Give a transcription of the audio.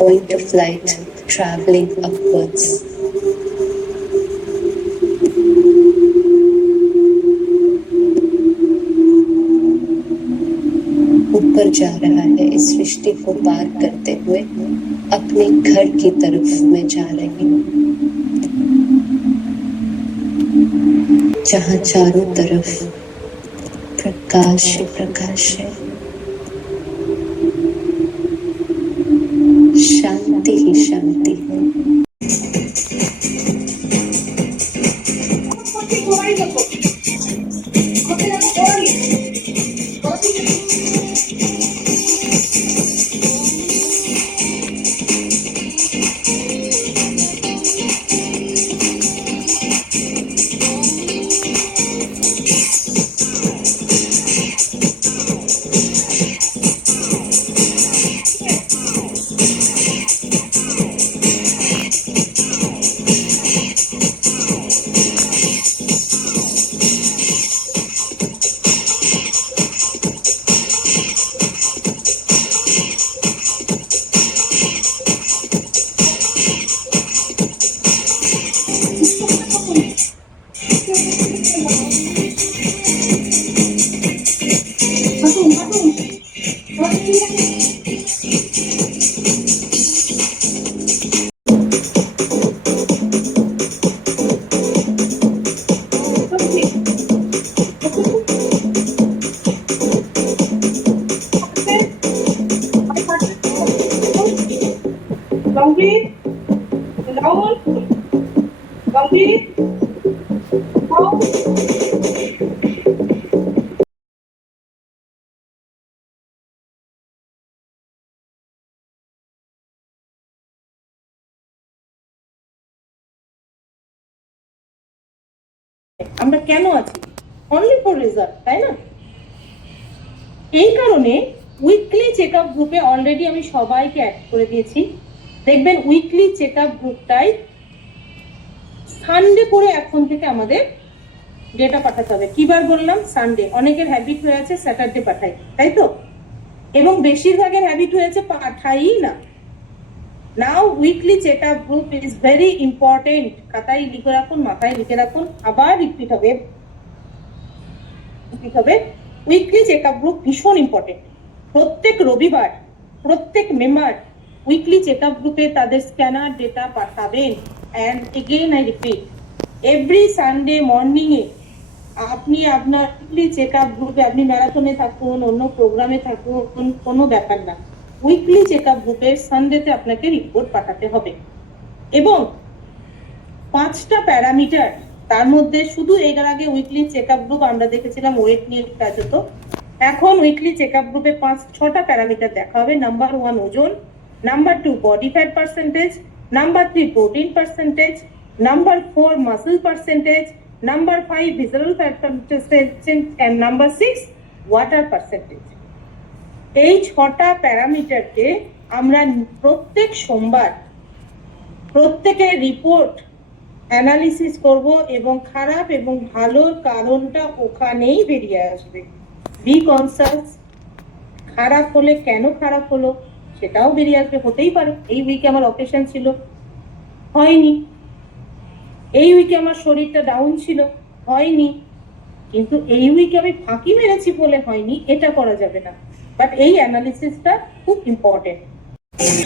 point of light traveling upwards. ऊपर जा रहा है, इस सृष्टि को पार करते हुए अपने घर की तरफ मैं जा रही हूँ, जहाँ चारों तरफ प्रकाश ही प्रकाश है, शांति ही शांति है। আমরা কেন আছি? অনলি ফর রেজাল্ট, তাই না? এই কারণে উইকলি চেকআপ গ্রুপে অলরেডি আমি সবাইকে অ্যাড করে দিয়েছি। দেখবেন উইকলি চেকআপ গ্রুপটাই সানডে করে এখন থেকে আমাদের ডেটা পাঠাতে হবে। কিবার বললাম? সানডে। অনেকের হ্যাবিট হয়ে আছে স্যাটারডে পাঠাই, তাই তো? এবং বেশিরভাগের হ্যাবিট হয়েছে পাঠাই না। Now weekly checkup group is very important. খাতায় লিখে রাখুন, মাথায় লিখে রাখুন, আবার রিপিট হবে। উইকলি চেকআপ গ্রুপ ভীষণ ইম্পর্টেন্ট। প্রত্যেক রবিবার প্রত্যেক মেম্বার উইকলি চেকআপ গ্রুপে তাদের স্ক্যানার ডেটা পাঠাবেন। And again I repeat, every Sunday morning এ আপনি আপনার উইকলি চেকআপ গ্রুপে, আপনি ম্যারাথনে থাকুন, অন্য প্রোগ্রামে থাকুন, কোনো ব্যাপার না, উইকলি চেকআপ গ্রুপের সানডেতে আপনাকে রিপোর্ট পাঠাতে হবে। এবং 5টা প্যারামিটার, তার মধ্যে শুধু এর আগে উইকলি চেকআপ গ্রুপ আমরা দেখেছিলাম ওয়েট নিয়ে কাজ হতো, এখন উইকলি চেকআপ গ্রুপে 5-6টা প্যারামিটার দেখা হবে। নাম্বার 1 ওজন, number 2 body fat percentage, number 3 protein percentage, number 4 muscle percentage, number 5 visceral fat percentage, and number 6 water percentage. এই 6টা প্যারামিটারকে আমরা প্রত্যেক সোমবার প্রত্যেকের রিপোর্ট অ্যানালিসিস করব এবং খারাপ এবং ভালোর কারণটা ওখানেই বেরিয়ে আসবে। বি কনসাস, খারাপ হলে কেন খারাপ হলো সেটাও বেরিয়ে আসবে। হতেই পারে এই উইকে আমার অকেশন ছিল, হয়নি। এই উইকে আমার শরীরটা ডাউন ছিল, হয়নি। কিন্তু এই উইকে আমি ফাঁকি মেরেছি বলে হয়নি, এটা করা যাবে না। বাট এই অ্যানালিসিসটা খুব ইম্পর্টেন্ট।